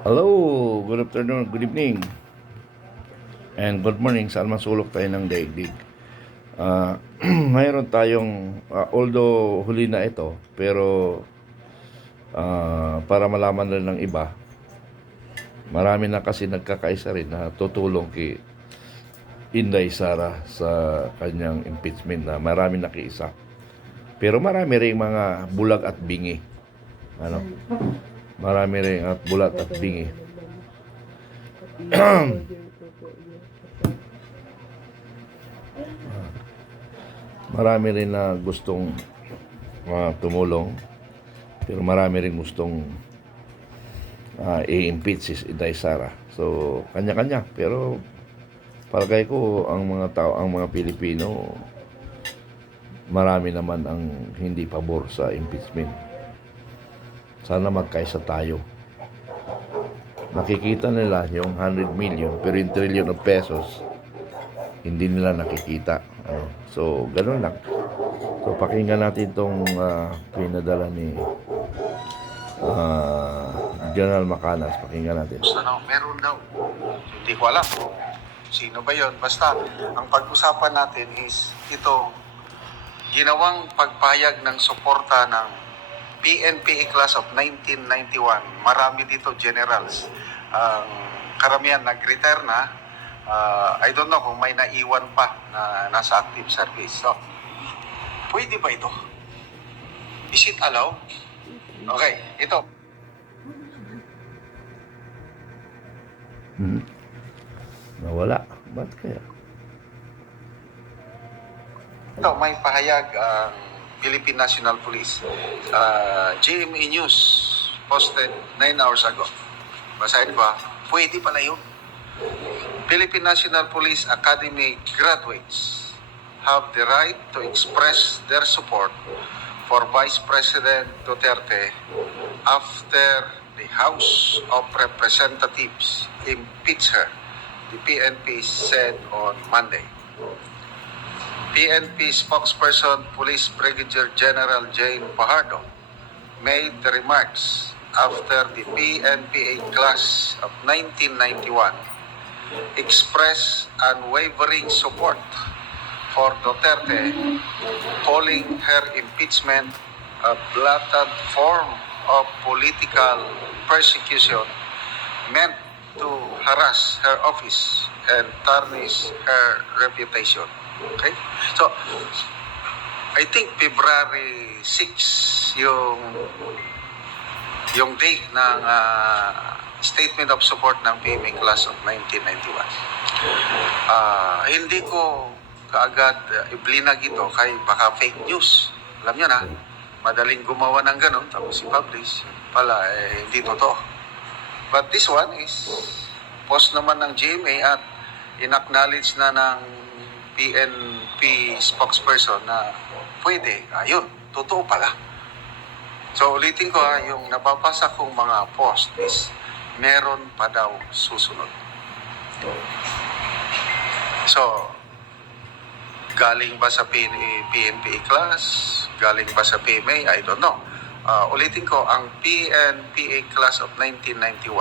Hello, good afternoon, good evening, and good morning. Saan man sulok tayo ng daigdig. Mayroon tayong, although huli na ito, pero para malaman rin ng iba, marami na kasi nagkakaisa rin na tutulong kay Inday Sara sa kanyang impeachment na marami nakiisa. Pero marami rin mga bulag at bingi. Ano? Marami rin at bulat at bingi. Marami rin na gustong tumulong, pero marami rin gustong i-impeach si Inday Sara. So, kanya-kanya. Pero palagay ko ang mga tao, ang mga Pilipino, marami naman ang hindi pabor sa impeachment. Sana magkaisa tayo. Nakikita nila yung 100 million, pero yung trillion of pesos, hindi nila nakikita. So, ganun lang. So, pakinggan natin itong pinadala ni General Macanas. Pakinggan natin. Ano, meron daw. Hindi ko alam kung sino ba yon. Basta, ang pag-usapan natin is ito, ginawang pagpahayag ng suporta ng PNPA class of 1991. Marami dito generals. Karamihan nag-retire na. I don't know kung may naiwan pa na nasa active service. So, pwede ba ito? Is it allowed? Okay, ito. Nawala. Ba't kaya? Ito, may pahayag ang Philippine National Police. GMA News posted 9 hours ago. Basahin ko pwede pala yun. Philippine National Police Academy graduates have the right to express their support for Vice President Duterte after the House of Representatives impeached her, the PNP said on Monday. PNP spokesperson Police Brigadier General Jane Fajardo made the remarks after the PNPA class of 1991 expressed unwavering support for Duterte, calling her impeachment a blatant form of political persecution meant to harass her office and tarnish her reputation. Okay? So, I think February 6 yung date ng statement of support ng PMA class of 1991. Hindi ko kaagad iblinag ito kay baka fake news. Alam niyo na, madaling gumawa ng ganun tapos i-publish. Pala, hindi totoo. But this one is post naman ng GMA at in-acknowledge na ng PNP spokesperson na pwede. Ayun, totoo pala. So ulitin ko yung nababasa kong mga post is meron pa daw susunod. So, galing ba sa PNPA class? Galing ba sa PMA? I don't know. Ulitin ko, ang PNPA class of 1991,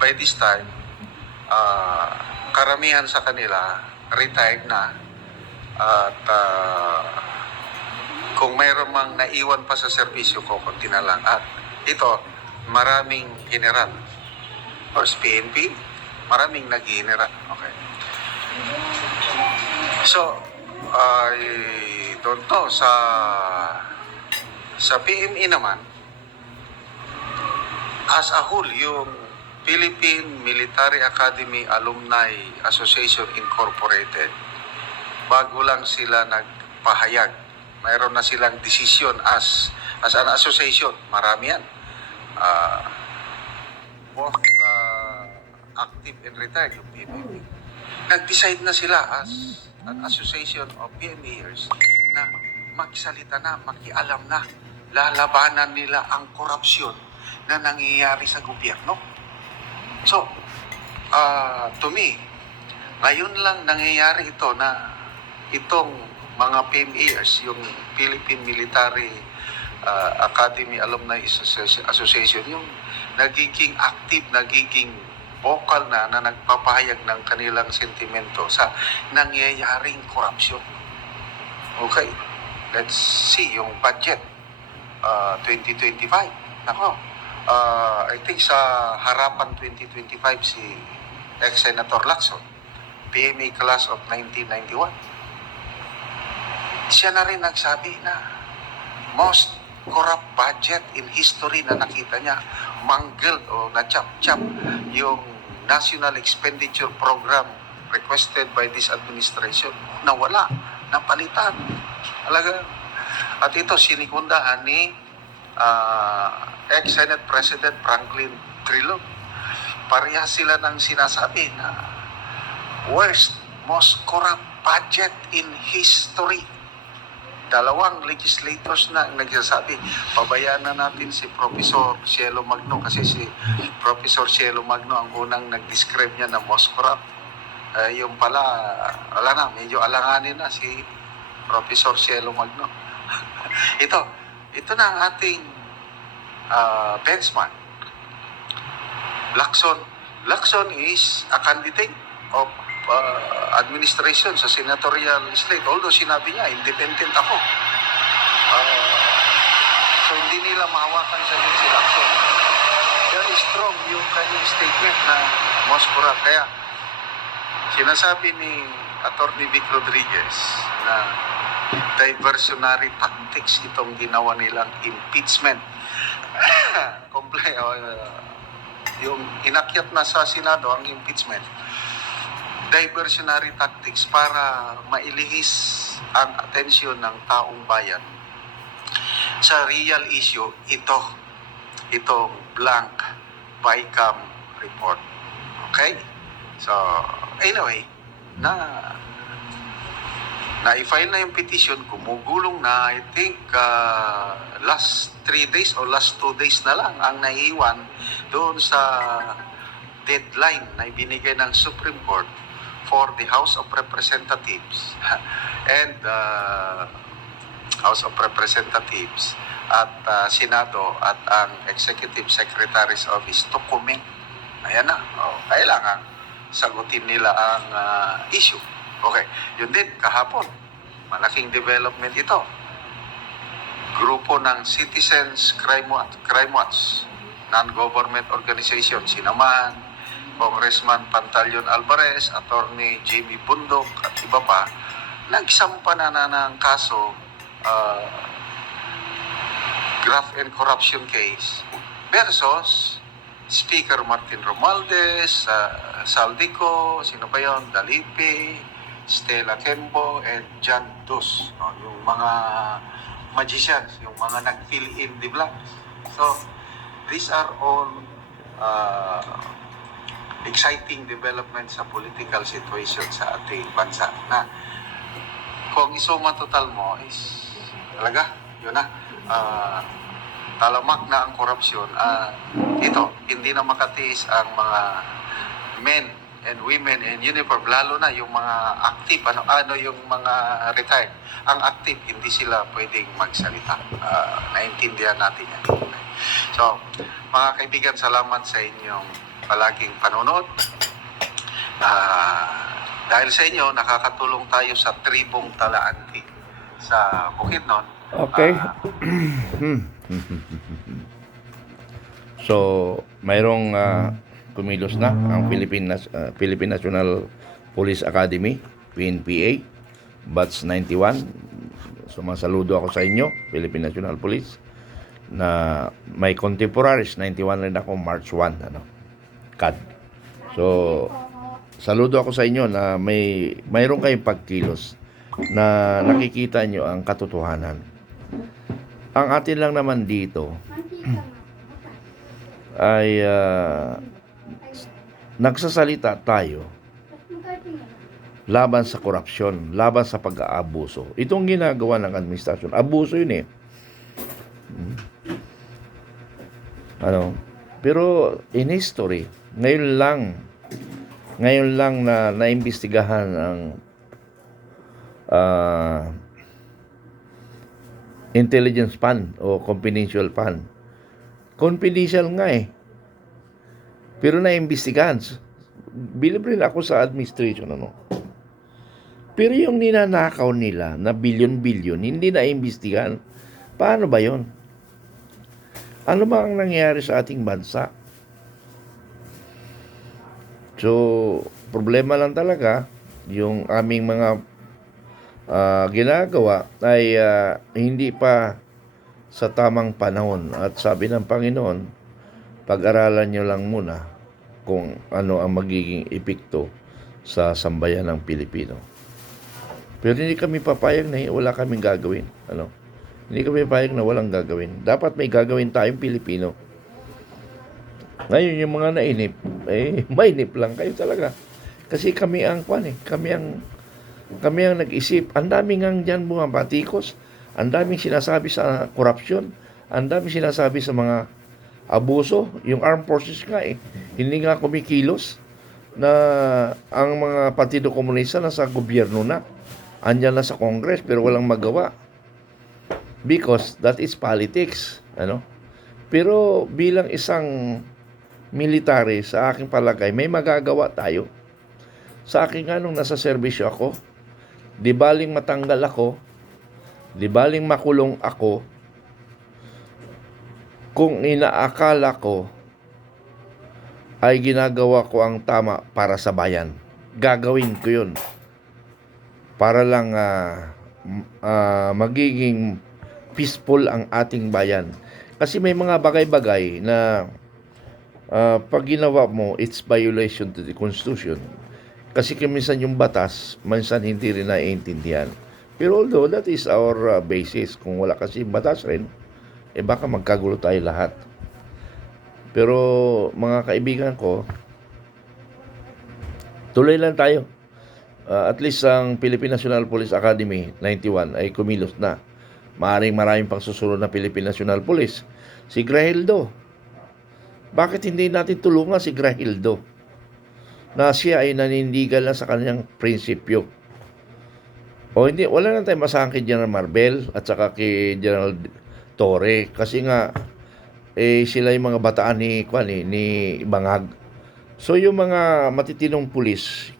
by this time, karamihan sa kanila retired na. At kung mayroon mang naiwan pa sa serbisyo ko, konti na lang. At ito, maraming general. Of course, PNP, maraming nag-general. Okay. So, I don't know, sa PME naman, as a whole, yung Philippine Military Academy Alumni Association Incorporated, bago lang sila nagpahayag, mayroon na silang decision as an association. Marami yan. Both active and retired yung PME. Nag-decide na sila as an association of PMEers na magsalita na, makialam na, lalabanan nila ang korupsyon na nangyayari sa gobyerno. So, to me, ngayon lang nangyayari ito na itong mga PMEers, yung Philippine Military Academy Alumni Association, yung nagiging active, nagiging vocal na nagpapahayag ng kanilang sentimento sa nangyayaring korupsyon. Okay, let's see yung budget 2025. Nako, I think sa harapan 2025 si ex-Senator Lacson, PMA class of 1991. Siya na rin nagsabi na most corrupt budget in history na nakita niya, mangled o na-chop-chop yung National Expenditure Program requested by this administration. Nawala, napalitan. Talaga. At ito, sinikundahan ni ex-Senate President Franklin Trillo. Parehas sila ng sinasabi na worst, most corrupt budget in history. Dalawang legislators na nagsasabi, pabayaan na natin si Professor Cielo Magno kasi si Professor Cielo Magno ang unang nag-describe niya na most corrupt. Yung pala, wala na, medyo alanganin na si Professor Cielo Magno. ito na ang ating benchmark. Lacson is a candidate of administration sa senatorial slate. Although sinabi niya, independent ako. So hindi nila mahawakan sa yun si Lacson. Very strong yung kanyang statement na most corrupt. Kaya sinasabi ni Attorney Vic Rodriguez na diversionary tactics itong ginawa nilang impeachment. Yung inakyat na sa Senado ang impeachment, diversionary tactics para mailihis ang atensyon ng taong bayan sa real issue, itong blank BICAM report. Okay? So, anyway, na-file na yung petition, gumugulong na, I think, last 3 days or last 2 days na lang ang naiwan doon sa deadline na ibinigay ng Supreme Court for the House of Representatives and House of Representatives at Senado at ang Executive Secretary's Office to comment. Ayan na. Kailangan sagutin nila ang issue. Okay, yun din, kahapon, malaking development ito. Grupo ng Citizens Crime Watch, non-government organization, sinamahan Congressman Pantaleon Alvarez, Attorney Jamie Bundok at iba pa, nagsampa na ng kaso, graft and corruption case versus Speaker Martin Romualdez, Saldico, sino ba yun? Dalipe, Stella Kembo, and John Dos. No? Yung mga magicians, yung mga nag-fill in the blanks. So, these are all exciting developments sa political situation sa ating bansa. Na kung isuma total mo is talaga, yun na, talamak na ang korupsyon. Ito, hindi na makatiis ang mga men and women in uniform, lalo na yung mga active, ano yung mga retired. Ang active, hindi sila pwedeng magsalita. Naintindihan natin yan. Okay. So, mga kaibigan, salamat sa inyong palaging panonood. Dahil sa inyo, nakakatulong tayo sa tribong Talaanti sa Bukidnon. Okay. So, mayroong kumilos na ang Philippine National Police Academy, PNPA, Batch 91. Sumasaludo ako sa inyo, Philippine National Police, na may contemporaries, 91 rin ako, March 1, CAD. So, saludo ako sa inyo na mayroon kayong pagkilos na nakikita nyo ang katotohanan. Ang atin lang naman dito ay nagsasalita tayo laban sa korupsyon, laban sa pag-aabuso. Itong ginagawa ng administrasyon, abuso yun eh. Pero in history, ngayon lang na naimbestigahan ang intelligence fund o confidential fund. Confidential nga eh. Pero naimbestigahan. Bilib rin ako sa administration, ano. Pero yung ninanakaw nila na bilyon-bilyon, hindi naimbestigahan. Paano ba yon? Ano ba ang nangyayari sa ating bansa? So, problema lang talaga, yung aming mga ginagawa ay hindi pa sa tamang panahon. At sabi ng Panginoon, pag-aralan nyo lang muna kung ano ang magiging epekto sa sambayan ng Pilipino. Pero hindi kami papayag na wala kaming gagawin. Ano? Hindi kami papayag na walang gagawin. Dapat may gagawin tayong Pilipino. Ngayon, yung mga nainip, mainip lang kayo talaga. Kasi kami ang kami ang nag-isip. Ang daming ang dyan mga batikos. Ang daming sinasabi sa korupsyon. Ang daming sinasabi sa mga abuso. Yung armed forces nga hindi nga kumikilos na ang mga partido komunista nasa gobyerno na. Andyan na sa Congress pero walang magawa. Because that is politics. Ano? Pero bilang isang military, sa aking palagay, may magagawa tayo. Sa akin nga nung nasa serbisyo ako, di baling matanggal ako, di baling makulong ako, kung inaakala ko ay ginagawa ko ang tama para sa bayan, gagawin ko yun. Para lang magiging peaceful ang ating bayan. Kasi may mga bagay-bagay na pag ginawa mo, it's violation to the Constitution. Kasi minsan yung batas, minsan hindi rin naiintindihan. Pero although that is our basis, kung wala kasi batas rin, baka magkagulo tayo lahat. Pero mga kaibigan ko, tuloy lang tayo. At least ang Philippine National Police Academy 91 ay kumilos na. Maraming pang susunod na Philippine National Police. Si Grahildo, bakit hindi natin tulungan si Grahildo na siya ay nanindigan lang sa kanyang prinsipyo? O hindi, wala na tayong masahan kay General Marbel at saka kay General Torre kasi nga sila yung mga bataan ni Bangag. So yung mga matitinong pulis,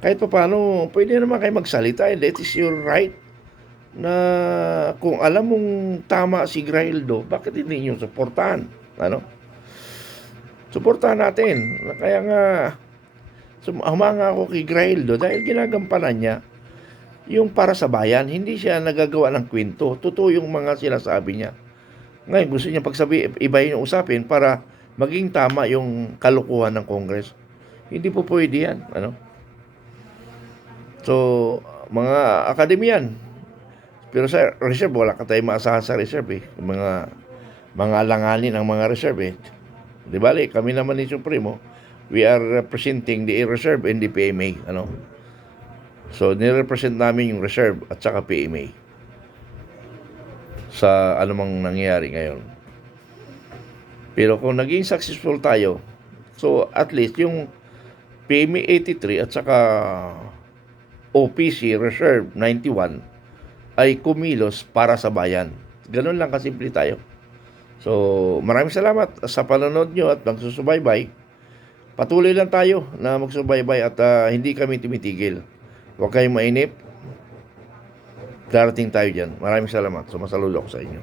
kahit pa paano, pwede naman kayo magsalita, and that is your right. Na kung alam mong tama si Grahildo, bakit hindi nyo suportahan? Ano? Suportahan natin. Kaya nga, humanga ako kay Grahildo dahil ginagampanan niya yung para sa bayan. Hindi siya nagagawa ng kwento. Totoo yung mga sinasabi niya. Ngayon, gusto niya ibahin yung usapin para maging tama yung kalukuhan ng Congress. Hindi po pwede yan. Ano? So, mga akademyan, pero sa reserve, wala ka tayong maasahan sa reserve Mga alanganin ang mga reserve Di bali, kami naman ni Supremo, we are representing the reserve and the PMA. Ano? So, nirepresent namin yung reserve at saka PMA sa anumang nangyayari ngayon. Pero kung naging successful tayo, so at least yung PMA 83 at saka OPC Reserve 91 ay kumilos para sa bayan. Ganun lang kasimple tayo. So, maraming salamat sa panonood nyo at magsusubaybay. Patuloy lang tayo na magsubaybay at hindi kami tumitigil. Huwag kayong mainip. Darating tayo dyan. Maraming salamat. Sumasaludo ako sa inyo.